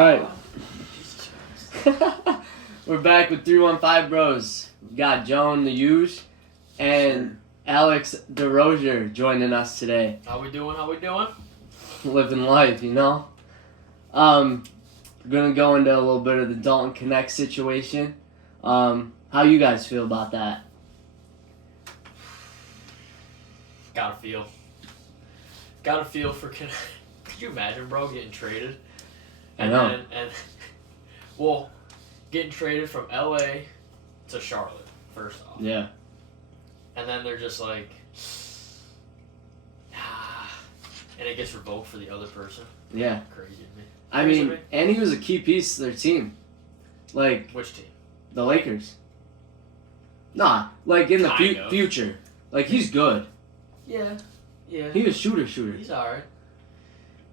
Alright. We're back with 315 Bros. We got Joan the Huge and Alex DeRozier joining us today. How we doing? Living life, you know? We're gonna go into a little bit of the Dalton Knecht situation. How you guys feel about that? Gotta feel for Knecht. Could you imagine, bro, getting traded? I know. Getting traded from LA to Charlotte, first off. Yeah. And then they're just like, and it gets revoked for the other person. Yeah. Crazy to me. I mean, and he was a key piece to their team. Like, which team? The Lakers. Nah, like in the future. Like, he's good. Yeah. He was shooter. He's alright.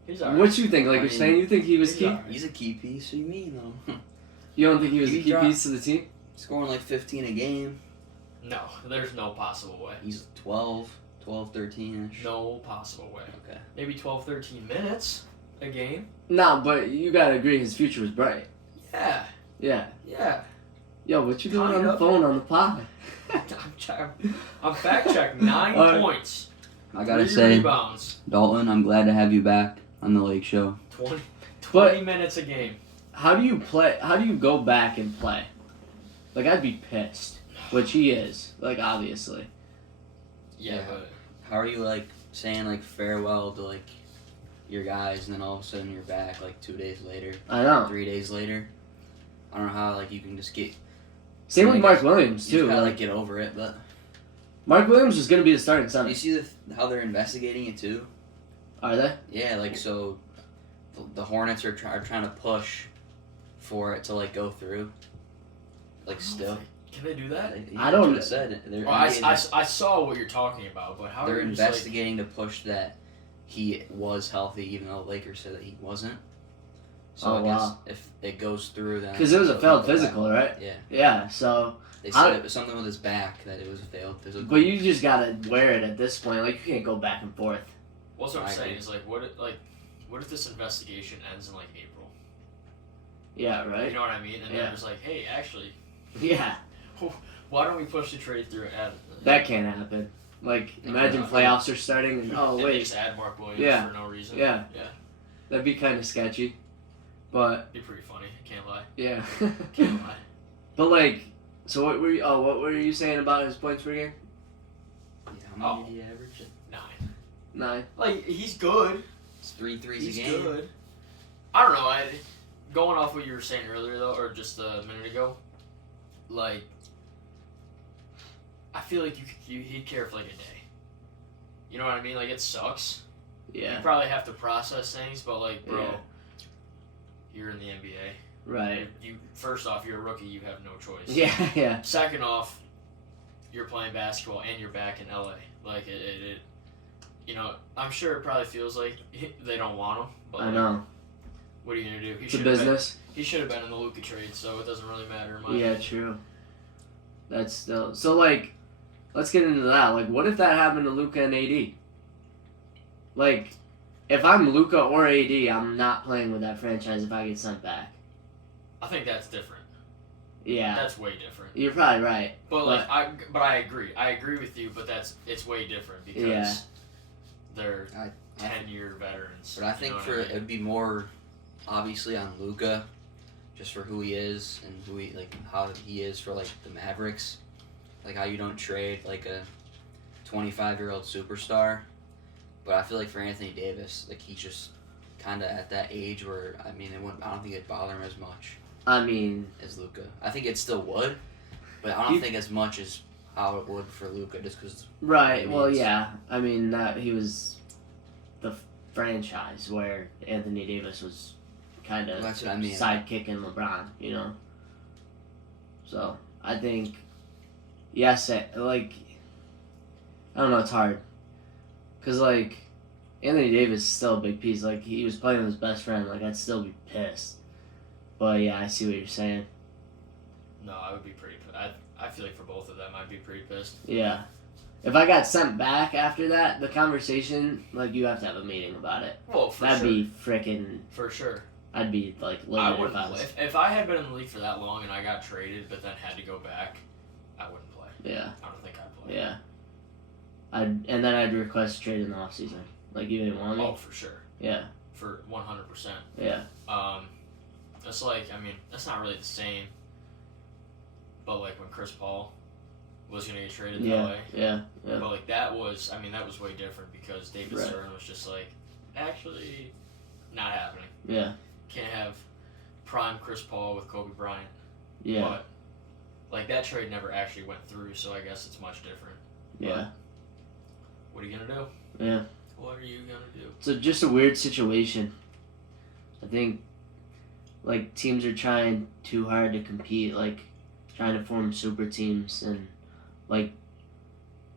What you think? Like, you're saying you think he was key? He's a key piece. What do you mean, though? You don't think he was a key piece to the team? Scoring like 15 a game. No, there's no possible way. He's 12, 13-ish. No possible way. Okay. Maybe 12, 13 minutes a game. Nah, but you gotta agree his future was bright. Yeah. Yeah. Yo, what you doing on the phone on the pod? I'm fact checking. 9 points. I gotta 3 say, rebounds. Dalton, I'm glad to have you back on the Lake Show. 20 minutes a game. How do you play? How do you go back and play? Like, I'd be pissed. Which he is. Like, obviously. Yeah, but how are you, like, saying, like, farewell to, like, your guys, and then all of a sudden you're back, like, 2 days later? I know. 3 days later? I don't know how, like, you can just get... Same with Mark Williams, too. You gotta, like, get over it, but... Mark Williams is going to be the starting center. You see how they're investigating it, too? Are they? Yeah, like, so the Hornets are trying to push for it to, like, go through. Like, still. Can they do that? I don't know. Said I saw what you're talking about, but how they're are you investigating to push that he was healthy, even though the Lakers said that he wasn't. So I guess if it goes through, then because it was a failed physical, right? Yeah. Yeah. So they said it was something with his back, that it was a failed physical. But you just gotta wear it at this point. Like, you can't go back and forth. Well, what I'm saying is, like, what if this investigation ends in like April? Yeah. Right. You know what I mean? And they're just like, hey, actually. Yeah. Why don't we push the trade through? That can't happen. Like, imagine playoffs are starting and they just add Mark Williams for no reason. Yeah. That'd be kind of sketchy, but be pretty funny. I can't lie. Yeah. Can't lie. But like, so what were you? Oh, what were you saying about his points per game? Yeah, how many did he average? 9. Like, he's good. It's 3 threes he's a game. He's good. I don't know. Going off what you were saying earlier though, or just a minute ago, like, I feel like he'd care for like a day. You know what I mean? Like, it sucks. Yeah. You probably have to process things, but like, bro, you're in the NBA. Right. You first off, you're a rookie. You have no choice. Yeah. Second off, you're playing basketball and you're back in LA. Like it you know, I'm sure it probably feels like they don't want him. But I know. What are you gonna do? It's a business. He should have been in the Luka trade, so it doesn't really matter. Yeah, true. That's still so. Like, let's get into that. Like, what if that happened to Luka and AD? Like, if I'm Luka or AD, I'm not playing with that franchise if I get sent back. I think that's different. Yeah. That's way different. You're probably right. But I agree. I agree with you, but it's way different because they're 10-year veterans. But I think it would be more obviously on Luka, just for who he is and how he is for like the Mavericks, like how you don't trade like a 25-year-old superstar. But I feel like for Anthony Davis, like he's just kind of at that age where I don't think it'd bother him as much. As Luka, I think it still would, but I don't think as much as how it would for Luka, just because. Right. Well, yeah. He was the franchise where Anthony Davis was kind of sidekicking LeBron, you know. So I think, yes, I don't know. It's hard, cause like Anthony Davis is still a big piece. Like, he was playing with his best friend. Like, I'd still be pissed. But yeah, I see what you're saying. No, I would be pretty. I feel like for both of them, I'd be pretty pissed. Yeah. If I got sent back after that, the conversation, like, you have to have a meeting about it. Well, That'd be freaking... For sure. I'd be like livid if I had been in the league for that long and I got traded but then had to go back, I wouldn't play. Yeah. I don't think I'd play. Yeah. And then I'd request a trade in the offseason. Like, you didn't want me? Oh, for sure. Yeah. For 100%. Yeah. That's like, I mean, that's not really the same. But like when Chris Paul was going to get traded to LA. Yeah. But like that was way different because David Stern was just like, actually, not happening. Yeah. Can't have prime Chris Paul with Kobe Bryant. Yeah. But like that trade never actually went through, so I guess it's much different. Yeah. But what are you gonna do? Yeah. What are you gonna do? So just a weird situation. I think like teams are trying too hard to compete, like trying to form super teams, and like,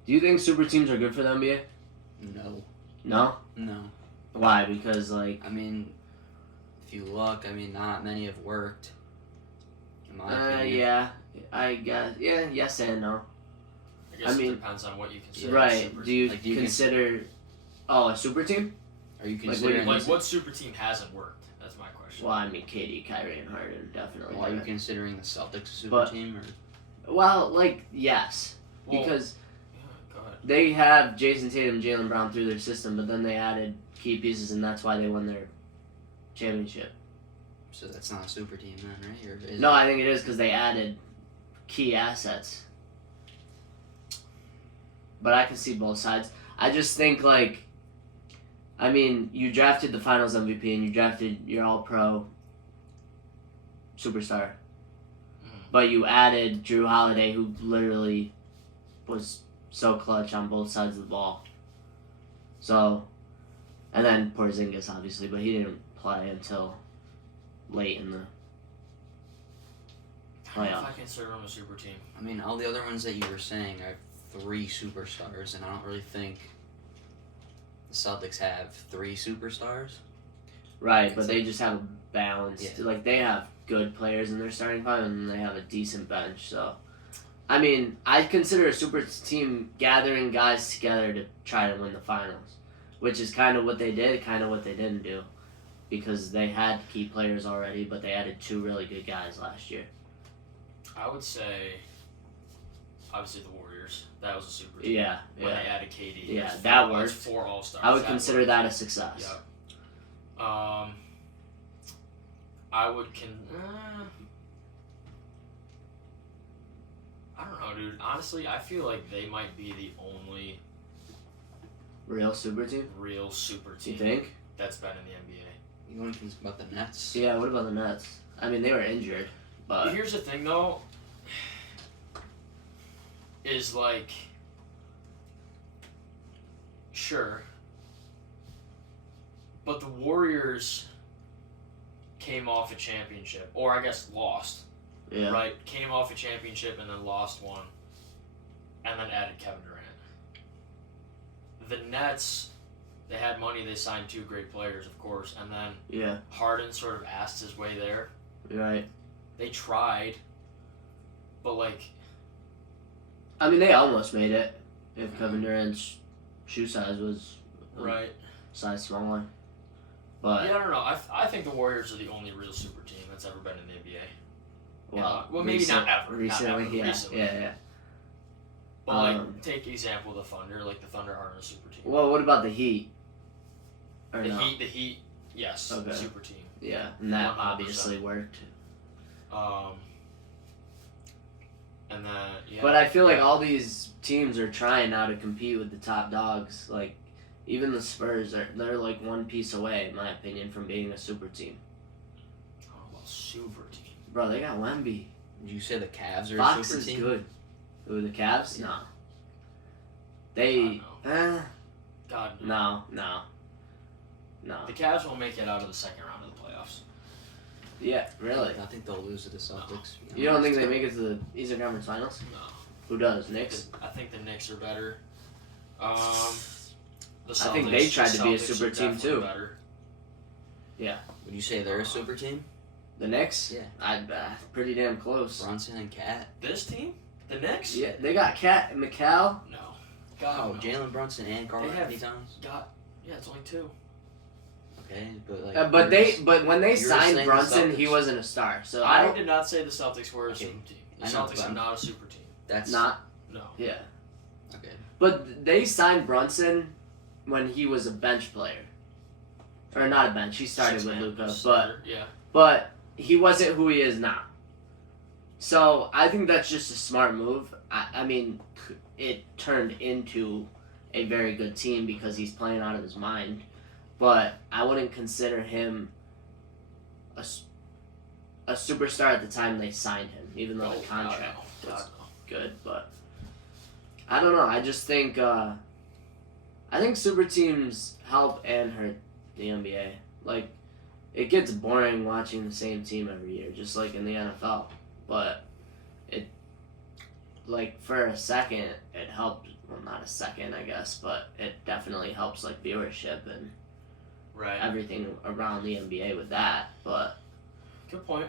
do you think super teams are good for the NBA? No. No? No. Why? Because like, I mean, if you look, I mean, not many have worked. In my opinion. Yeah, I guess. Yeah, yes and no. I guess it depends on what you consider. Right. Super Do you, team. do you consider a super team? Are you considering like what super team hasn't worked? That's my question. Well, I mean, KD, Kyrie, and Harden definitely. Well, are you considering the Celtics a super team? Or? Well, like, yes. Because go ahead. they have Jason Tatum, Jaylen Brown through their system, but then they added key pieces, and that's why they won their championship. So that's not a super team then, right? Or is no, I think it is because they added key assets. But I can see both sides. I just think, like, I mean, you drafted the Finals MVP and you drafted your All-Pro superstar. But you added Drew Holiday, who literally was so clutch on both sides of the ball. So, and then Porzingis, obviously, but he didn't play until late in the I don't know playoffs. if I consider them a super team. I mean, all the other ones that you were saying are 3 superstars, and I don't really think the Celtics have 3 superstars. Right, but they just have a balance. Yeah. Like, they have good players in their starting five, and they have a decent bench. So, I mean, I consider a super team gathering guys together to try to win the finals, which is kind of what they did, kind of what they didn't do, because they had key players already, but they added 2 really good guys last year. I would say, obviously, the Warriors. That was a super team. Yeah, When they added KD. Yeah, that worked. 4 All-Stars. I would consider that a success. Yep. I would I don't know, dude. Honestly, I feel like they might be the only Real super team? real super team You think? that's been in the NBA. You want to think about the Nets? Yeah, what about the Nets? I mean, they were injured, but... Here's the thing, though, is like, sure, but the Warriors came off a championship, or I guess lost, Yeah. right? Came off a championship and then lost one, and then added Kevin Durant. The Nets, they had money, they signed 2 great players, of course, and then Yeah, Harden sort of asked his way there. right. They tried, but like, I mean, they almost made it if Kevin Durant's shoe size was right. size smaller. But, Yeah, I don't know. I think the Warriors are the only real super team that's ever been in the NBA. well, Maybe not ever. Recently, not ever, yeah, recently. yeah. But like, take example the Thunder. Like the Thunder aren't a super team. Well, what about the Heat? Or the no? Heat, yes, Okay. super team. Yeah, and that 100%. obviously worked. And then yeah. But I feel like all these teams are trying now to compete with the top dogs. Like, even the Spurs, they're like one piece away, in my opinion, from being a super team. I don't know about super team. Bro, they got Wemby. Would you say the Cavs are Fox a super is team? good. Who, the Cavs? Yeah. No. They, God, no. no. The Cavs will make it out of the second round of the playoffs. Yeah, really? I think they'll lose to the Celtics. You don't think they make it to the Eastern Conference Finals? No. Who does? Knicks? I think the Knicks are better. The Celtics, I think they tried to be a Celtics super are team, definitely too. Better. Would you say they're a super team? The Knicks? Yeah. Pretty damn close. Brunson and Cat? This team, the Knicks. Yeah, they got Cat and McCall. No. Oh, no. Jalen Brunson and Carl They have- Anthony Towns? Yeah, it's only 2. Okay, but but when they signed Brunson, he wasn't a star. So I did not say the Celtics were a super team. The Celtics are not a super team. That's not. No. Yeah. Okay. But they signed Brunson when he was a bench player, or not a bench. He started with Luka, but he wasn't who he is now. So I think that's just a smart move. I mean, it turned into a very good team because he's playing out of his mind. But I wouldn't consider him a superstar at the time they signed him, even though the contract was good. But I don't know. I just think I think super teams help and hurt the NBA. Like, it gets boring watching the same team every year, just like in the NFL. But for a second, it helped. Well, not a second, I guess, but it definitely helps, like, viewership and everything around the NBA with that. But good point.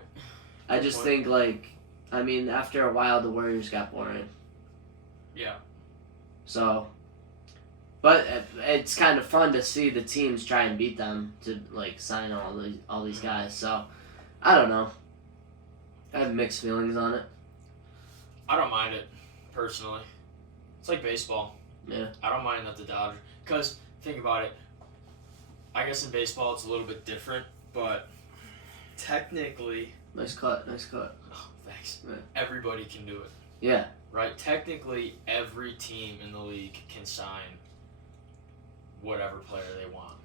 I just think, like, I mean, after a while, the Warriors got boring. Yeah. So, but it's kind of fun to see the teams try and beat them to, like, sign all these guys. So, I don't know. I have mixed feelings on it. I don't mind it, personally. It's like baseball. Yeah. I don't mind that the Dodgers... Because, think about it. I guess in baseball it's a little bit different, but technically... Nice cut. Oh, thanks. Yeah. Everybody can do it. Yeah. Right? Technically, every team in the league can sign whatever player they want.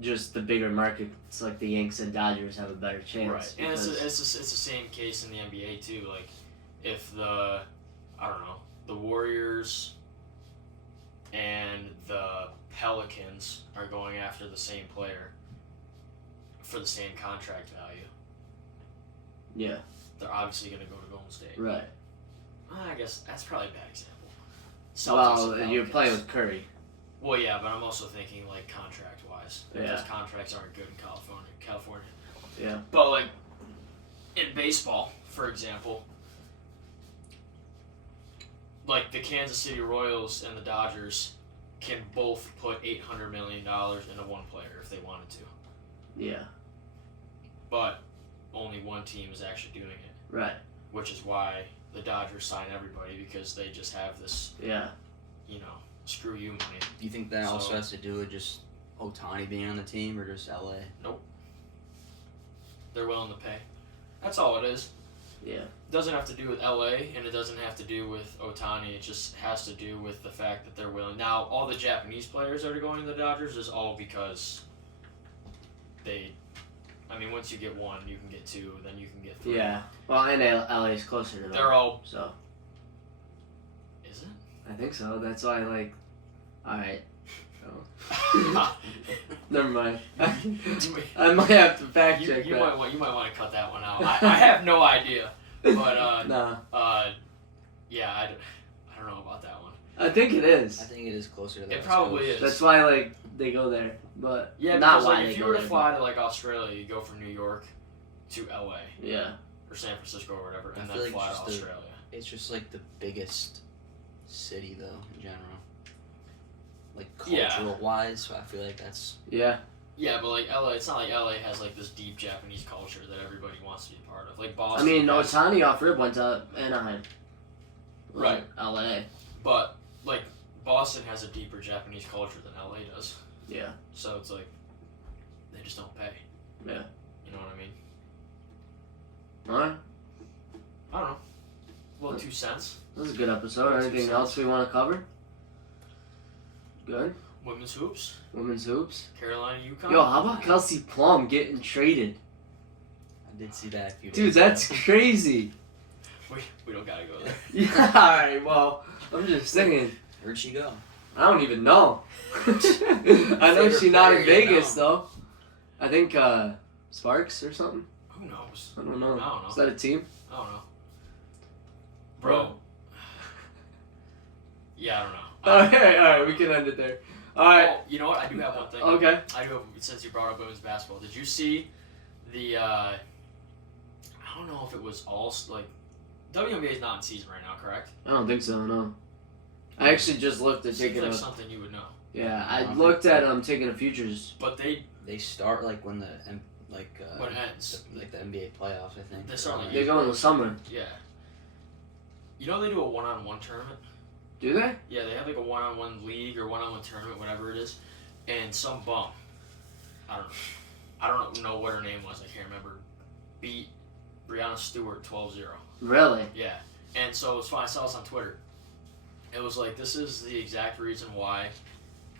Just the bigger markets, like the Yanks and Dodgers, have a better chance. Right. And it's the same case in the NBA, too. Like, if the Warriors and the Pelicans are going after the same player for the same contract value. Yeah. They're obviously going to go to Golden State. Right. I guess that's probably a bad example. Well, you're playing with Curry. Well, yeah, but I'm also thinking, like, contract-wise. Yeah. Because contracts aren't good in California. Yeah. But, like, in baseball, for example, like, the Kansas City Royals and the Dodgers can both put $800 million into one player if they wanted to. Yeah. But only one team is actually doing it. Right. Which is why the Dodgers sign everybody, because they just have this, screw you money. Do you think that also has to do with just Ohtani being on the team, or just LA? Nope. They're willing to pay. That's all it is. Yeah. It doesn't have to do with LA, and it doesn't have to do with Ohtani. It just has to do with the fact that they're willing. Now, all the Japanese players that are going to the Dodgers is all because once you get one, you can get two, then you can get three. Yeah. Well, and LA is closer to them. They're all... So. Is it? I think so. That's why, like... Alright. Never mind. I might have to fact check that. You might want to cut that one out. I have no idea. But, nah. Yeah, I don't know about that one. I think it is. I think it is closer to that. It probably is. That's why, like, they go there. But yeah, not because, why like, if you were to fly to, like, Australia, you go from New York to LA. Yeah. Or San Francisco or whatever, and then like fly to Australia. It's just, like, the biggest city, though, in general. Like, cultural-wise, so I feel like that's... Yeah. Yeah, but, like, LA, it's not like LA has, like, this deep Japanese culture that everybody wants to be a part of. Like, Boston... I mean, Ohtani off-rib went to Anaheim. Right. LA. But, like, Boston has a deeper Japanese culture than LA does. Yeah. So it's like, they just don't pay. Yeah. You know what I mean? Alright. I don't know. Well, 2 cents. This is a good episode. Anything else we want to cover? Good. Women's hoops. Carolina, Carolina, UConn. Yo, how about Kelsey Plum getting traded? I did see that a few days Dude, that's crazy. We don't gotta go there. Yeah, alright, well, I'm just saying. Where'd she go? I don't even know. I know she's not in Vegas, though. I think, Sparks or something? Who knows? I don't know. I don't know. Is that a team? I don't know. Bro. Yeah, I don't know. Alright, we can end it there. Alright. Oh, you know what? I do have one thing. Okay. I do have, since you brought up women's basketball. Did you see the, I don't know if it was all, like, WNBA is not in season right now, correct? I don't think so, no. I actually just looked at Seems taking like a. something you would know. Yeah, I looked at taking a futures. But they start like when the when it ends, like the NBA playoffs. I think they start like They go in the summer. Yeah. You know they do a one-on-one tournament. Do they? Yeah, they have like a one-on-one league or one-on-one tournament, whatever it is, and some bum. I don't know what her name was. I can't remember. Beat Brianna Stewart 12-0. Really? Yeah. And so it was fun. I saw this on Twitter. It was like, this is the exact reason why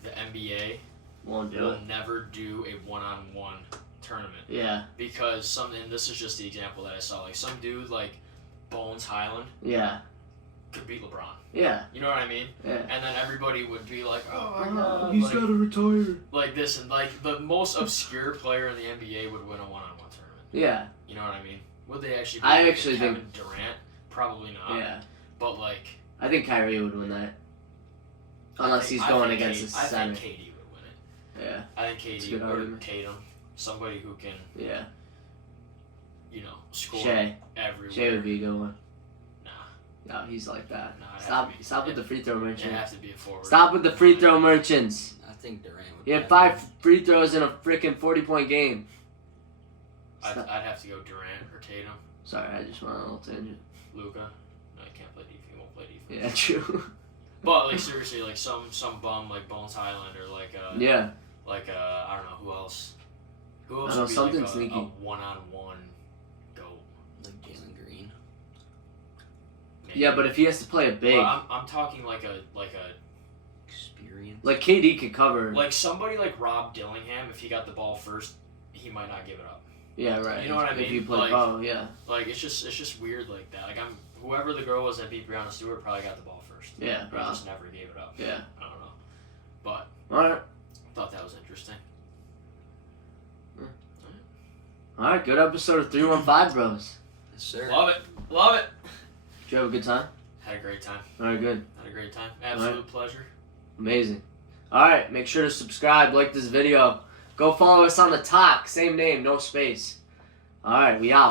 the NBA will never do a one-on-one tournament. Yeah. Because and this is just the example that I saw. Like, some dude like Bones Highland. Yeah. Could beat LeBron. Yeah. You know what I mean? Yeah. And then everybody would be like, oh my God. He's like, got to retire. Like this, and like the most obscure player in the NBA would win a one-on-one tournament. Yeah. You know what I mean? Would they actually I like actually Kevin think Durant? Probably not. Yeah. But like, I think Kyrie would win that. Unless he's going against the center. I think KD would win it. Yeah. I think KD or Tatum. Somebody who can, Yeah. you know, score Shea. everywhere. Shea would be a good one. Nah. No, he's like that. Nah, Stop with the free throw merchant. It'd have to be a forward. Stop with the free throw merchants. I think Durant would. He had 5 free throws in a freaking 40-point game. I'd have to go Durant or Tatum. Sorry, I just went on a little tangent. Luka. No, he can't play defense. He won't play defense. Yeah, true. But like seriously, like some bum like Bones Highland or like yeah. Like I don't know who else. Who else I know, would be something like sneaky. a one-on-one goat? Like Jalen Green. Maybe. Yeah, but if he has to play a big, Well, I'm talking like a Experience. like KD could cover. like somebody like Rob Dillingham. If he got the ball first, he might not give it up. Yeah, right. You know what I mean? If you play Like- ball, yeah. Like it's just weird like that. Like whoever the girl was that beat Brianna Stewart probably got the ball first. Yeah, He bro. just never gave it up. Yeah. I don't know, but Alright. thought that was interesting. Alright, good episode of 315 Bros. Yes, sir. Love it. Love it. Did you have a good time? Had a great time. Alright, good. Had a great time. Absolute pleasure. Amazing. Alright, make sure to subscribe, like this video. Go follow us on the talk. Same name, no space. Alright, we out.